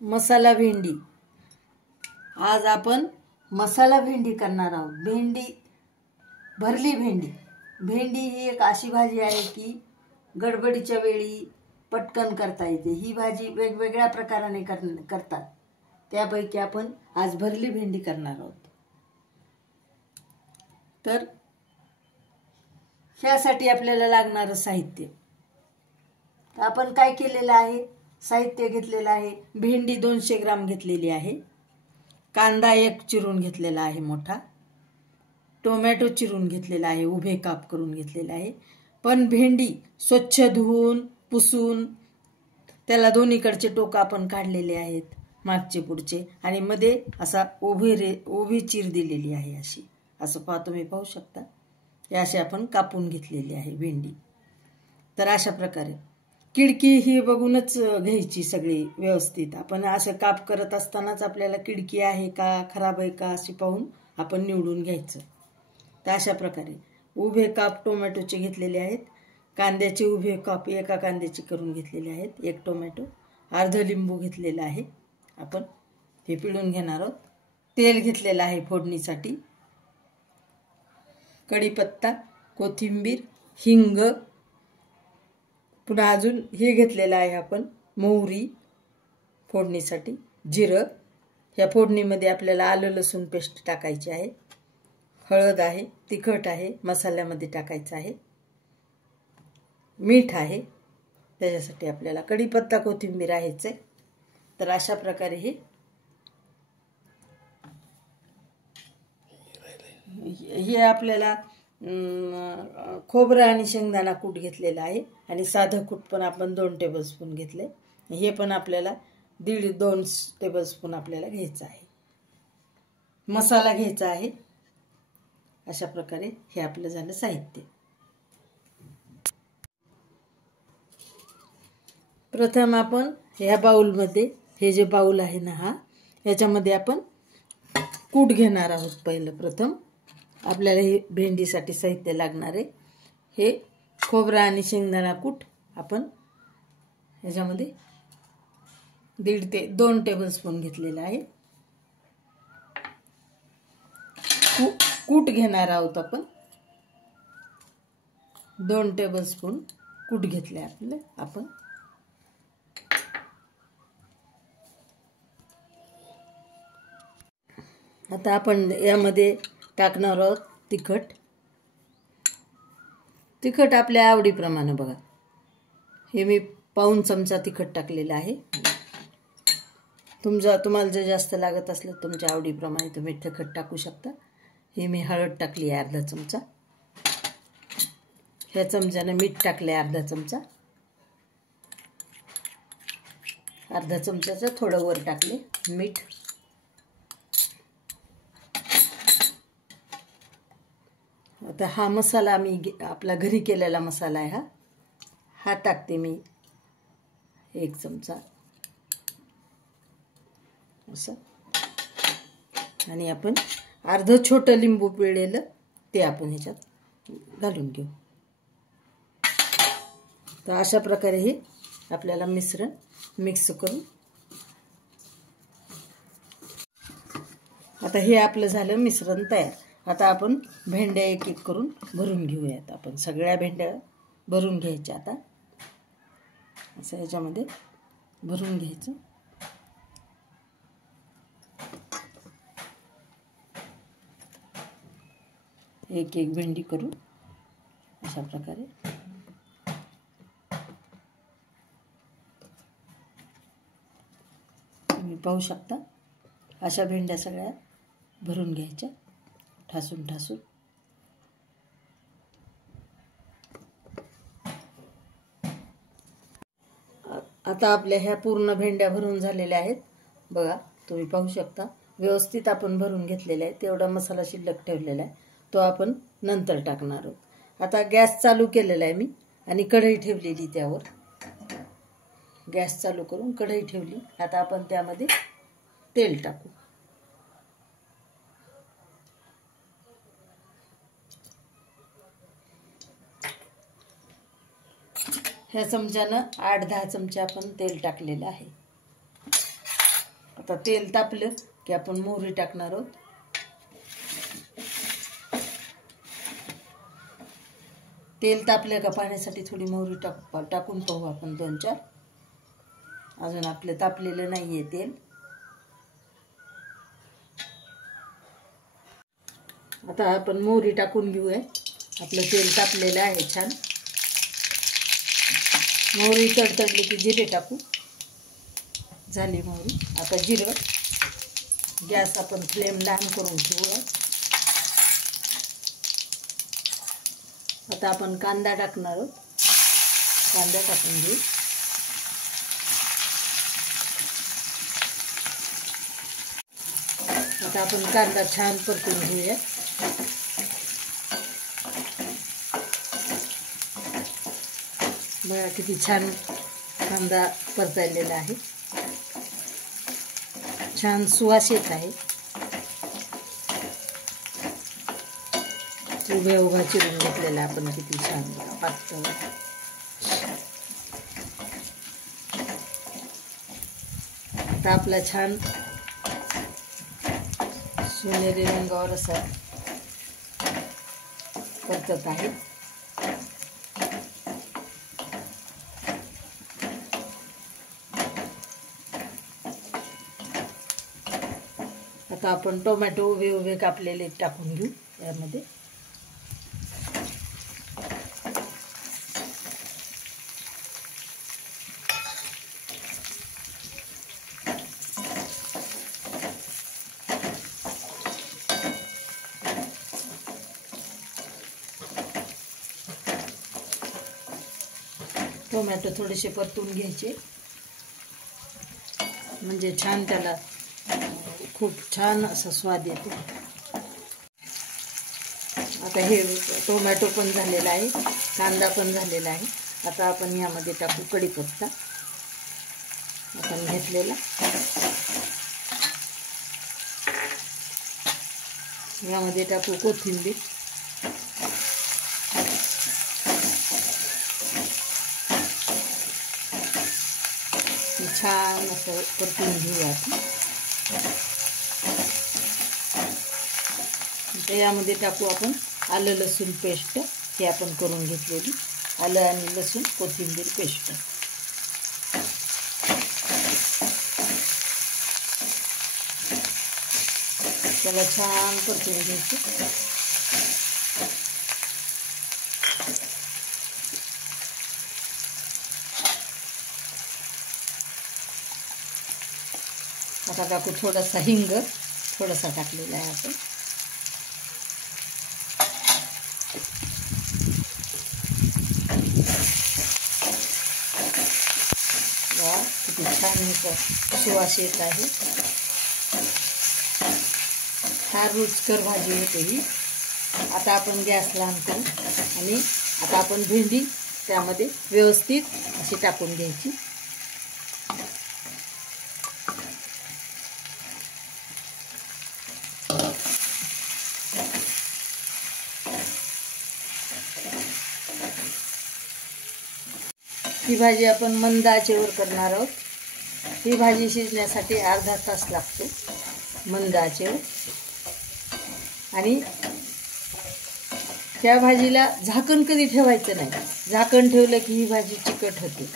मसाला भेंडी। आज आपण मसाला भेंडी करणार आहोत। भेंडी, भरली भेंडी। भेंडी ही एक अशी भाजी आहे की गडबडीच्या वेळी पटकन करता येते। ही भाजी वेगवेगळ्या प्रकाराने करतात, त्यापैकी आपण आज भरली भेंडी करणार आहोत। तर ह्यासाठी आपल्याला लागणारं साहित्य आपण काय केलेलं आहे, साहित्य घेतलेलं आहे। भेंडी 200 ग्राम घेतलेली आहे, कांदा 1 चिरून घेतलेला आहे मोठा, टोमॅटो चिरून घेतलेला आहे, उभे काप करून घेतलेला आहे। पण भेंडी स्वच्छ धुवून पुसून त्याला दोन्हीकडचे टोक आपण काढलेले आहेत, मागचे पुढचे, आणि मध्ये असा उभी चीर दिलेली आहे। अशी असं तुम्ही पाहू शकता, हे असे आपण कापून घेतलेली आहे भेंडी। तर अशा प्रकारे किडकी ही बघूनच घ्यायची सगळी व्यवस्थित। आपण असं काप करत असतानाच आपल्याला किडकी आहे का खराब आहे का अशी पाहून आपण निवडून घ्यायचं। तर अशा प्रकारे उभे काप टोमॅटोचे घेतलेले आहेत, कांद्याचे उभे काप एका कांद्याचे करून घेतलेले आहेत, 1 टोमॅटो, अर्ध लिंबू घेतलेला आहे, आपण हे पिळून घेणार आहोत। तेल घेतलेलं आहे फोडणीसाठी, कढीपत्ता, कोथिंबीर, हिंग, पुन्हा अजून हे घेतलेलं आहे आपण मोहरी फोडणीसाठी, जिरं। ह्या फोडणीमध्ये आपल्याला आलं लसूण पेस्ट टाकायची आहे, हळद आहे, तिखट आहे, मसाल्यामध्ये टाकायचं आहे, मीठ आहे, त्याच्यासाठी आपल्याला कढीपत्ता कोथिंबीर आहेच आहे। तर अशा प्रकारे हे आपल्याला खोबरं आणि शेंगदाणा कूट घेतलेला आहे, आणि साधं कूट पण आपण 2 टेबलस्पून घेतले। हे पण आपल्याला 1.5-2 टेबलस्पून आपल्याला घ्यायचं आहे। मसाला घ्यायचा आहे। अशा प्रकारे हे आपलं झालं साहित्य। प्रथम आपण ह्या बाउलमध्ये, हे जे बाउल आहे ना याच्यामध्ये आपण कूट घेणार आहोत। पहिलं प्रथम आपल्याला हे भेंडीसाठी साहित्य लागणार आहे, हे खोबरा आणि शेंगदाणा कूट आपण ह्याच्यामध्ये 1.5 ते 2 टेबलस्पून घेतलेला आहे। कूट घेणार आहोत आपण, 2 टेबलस्पून कूट घेतले आपले आपण। आता आपण यामध्ये टाकणार आहोत तिखट। तिखट आपल्या आवडीप्रमाणे बघा, हे मी पाऊण चमचा तिखट टाकलेलं आहे। तुम्हाला जर जास्त लागत असलं तुमच्या आवडीप्रमाणे तुम्ही तिखट टाकू शकता। हे मी हळद टाकली आहे अर्धा चमचा, ह्या चमच्याने मीठ टाकले अर्धा चमचा, अर्धा चमच्याचं थोडं वर टाकले मीठ। आता हा मसाला मी आपला घरी केलेला मसाला आहे, हा टाकते मी 1 चमचा असं, आणि आपण अर्ध छोटं लिंबू पिळलेलं ते आपण ह्याच्यात घालून घेऊ। तर अशा प्रकारे हे आपल्याला मिश्रण मिक्स करून, आता हे आपलं झालं मिश्रण तयार। आता आपण भेंड्या एक एक करून भरून घेऊयात। आपण सगळ्या भेंड्या भरून घ्यायच्या। आता असं ह्याच्यामध्ये भरून घ्यायचं। एक एक भेंडी करून अशा प्रकारे तुम्ही पाहू शकता। अशा भेंड्या सगळ्या भरून घ्यायच्या, ठासून ठासून। आता आपल्या ह्या पूर्ण भेंड्या भरून झालेल्या आहेत बघा, तुम्ही पाहू शकता। व्यवस्थित आपण भरून घेतलेला आहे, तेवढा मसाला शिल्लक ठेवलेला आहे, तो आपण नंतर टाकणार आहोत। आता गॅस चालू केलेला आहे मी, आणि कढई ठेवलेली, त्यावर गॅस चालू करून कढई ठेवली। आता आपण त्यामध्ये तेल टाकू। ह्या चमच्यानं 8-10 चमचे आपण तेल टाकलेलं आहे। आता तेल तापलं की आपण मोहरी टाकणार आहोत. तेल तापलं का पाण्यासाठी थोडी मोहरी टाकून पाहू आपण 2-4. अजून आपलं तापलेलं नाहीये तेल. आता आपण मोहरी टाकून घेऊया. आपलं तेल तापलेलं आहे छान. मोहरी तडतडली की जिरे टाकू. झाली मोहरी. आता जिरं. गॅस आपण फ्लेम लहान करून ठेवूया. आता आपण कांदा टाकणार आहोत. कांदा टाकून घेऊ. आता आपण कांदा छान परतून घेऊया. बघा किती छान कांदा परतायलेला आहे. छान सुवास येत आहे. उभा चिरून घेतलेला आपण किती छान पातळ. आता आपला छान सोनेरी रंगावर असा परतत आहे. आता आपण टोमॅटो उभे कापलेले टाकून घेऊ यामध्ये. टोमॅटो थोडेसे परतून घ्यायचे म्हणजे छान त्याला खूप छान असा स्वाद येतो. आता हे टोमॅटो पण झालेला आहे, कांदा पण झालेला आहे. आता आपण यामध्ये टाकू कढीपत्ता आपण घेतलेला. यामध्ये टाकू कोथिंबीर. छान असं परतून घेऊया. यामध्ये टाकू आपण आलं लसूण पेस्ट. हे आपण करून घेतलेली आलं आणि लसूण कोथिंबीर पेस्ट. त्याला छान परतून घ्यायचं. आता टाकू थोडासा हिंग. थोडासा टाकलेला आहे आपण. किती छान ह्याचा सुवास येत आहे. फार रुचकर भाजी होते ही. आता आपण गॅस लहान करू आणि आता आपण भेंडी त्यामध्ये व्यवस्थित अशी टाकून घ्यायची. ही भाजी आपण मंद आचेवर करणार आहोत. ही भाजी शिजण्यासाठी अर्धा तास लागतो मंद आचेवर. आणि त्या भाजीला झाकण कधी ठेवायचं नाही. झाकण ठेवलं की ही भाजी चिकट होते.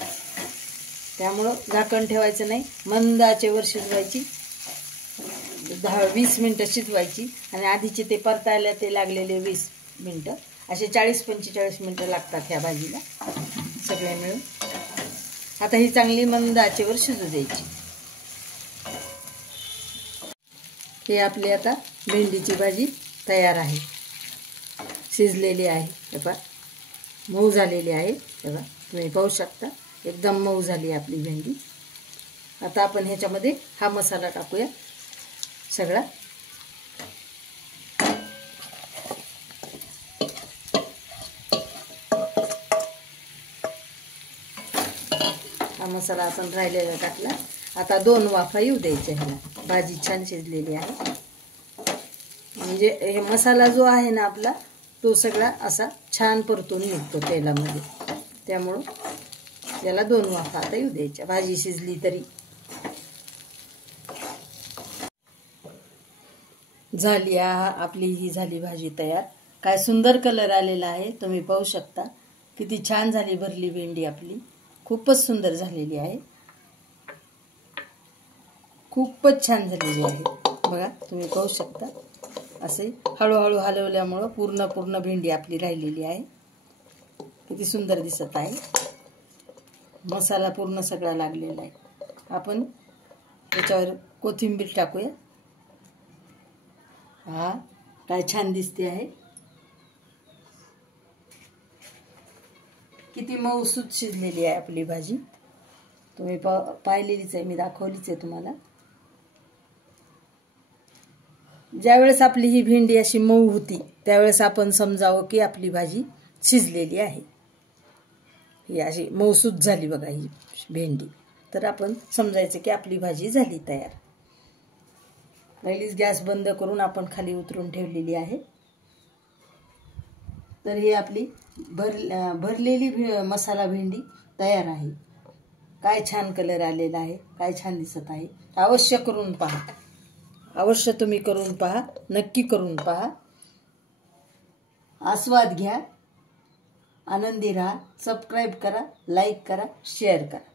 त्यामुळं झाकण ठेवायचं नाही. मंद आचेवर शिजवायची. 10-20 मिनटं शिजवायची. आणि आधीचे ते परतायला ते लागलेले 20 मिनटं असे 40-45 मिनटं लागतात ह्या भाजीला सगळे मिळून. आता ही चांगली मंद आचेवर शिजू द्यायची. हे आपली आता भेंडीची भाजी तयार आहे. शिजलेली आहे. हे पहा मऊ झालेली आहे. हे पहा तुम्ही पाहू शकता एकदम मऊ झाली आपली भेंडी. आता आपण ह्याच्यामध्ये हा मसाला टाकूया सगळा. हा मसाला आपण राहिलेला टाकला. आता 2 वाफा येऊ द्यायच्या ह्याला. भाजी छान शिजलेली आहे. म्हणजे हे मसाला जो आहे ना आपला तो सगळा असा छान परतून निघतो तेलामध्ये. त्यामुळं याला 2 वाफा आता येऊ द्यायच्या. भाजी शिजली तरी झाली आपली ही झाली भाजी तयार. काय सुंदर कलर आलेला आहे, तुम्ही पाहू शकता. किती छान झाली भरली भेंडी आपली, खूपच सुंदर झालेली आहे, खूपच छान झालेली आहे. बघा तुम्ही पाहू शकता. असे हळूहळू हलवल्यामुळं पूर्ण भेंडी आपली राहिलेली आहे. किती सुंदर दिसत आहे. मसाला पूर्ण सगळा लागलेला आहे. आपण त्याच्यावर कोथिंबीर टाकूया. काय छान दिसते आहे. किती मऊसूत शिजलेली आहे आपली भाजी. तुम्ही पाहिलेलीच आहे, मी दाखवलीच आहे तुम्हाला. ज्यावेळेस आपली ही भेंडी अशी मऊ होती त्यावेळेस आपण समजावं की आपली भाजी शिजलेली आहे. ही अशी मऊसूत झाली बघा ही भेंडी, तर आपण समजायचं की आपली भाजी झाली तयार. पहिलीच गॅस बंद करून आपण खाली उतरून ठेवलेली आहे. तर ही आपली भरलेली मसाला भेंडी तयार आहे. काय छान कलर आलेला आहे, काय छान दिसत आहे. अवश्य करून पहा, अवश्य तुम्ही करून पहा, नक्की करून पहा. आस्वाद घ्या, आनंदी राहा. सबस्क्राईब करा, लाईक करा, शेअर करा.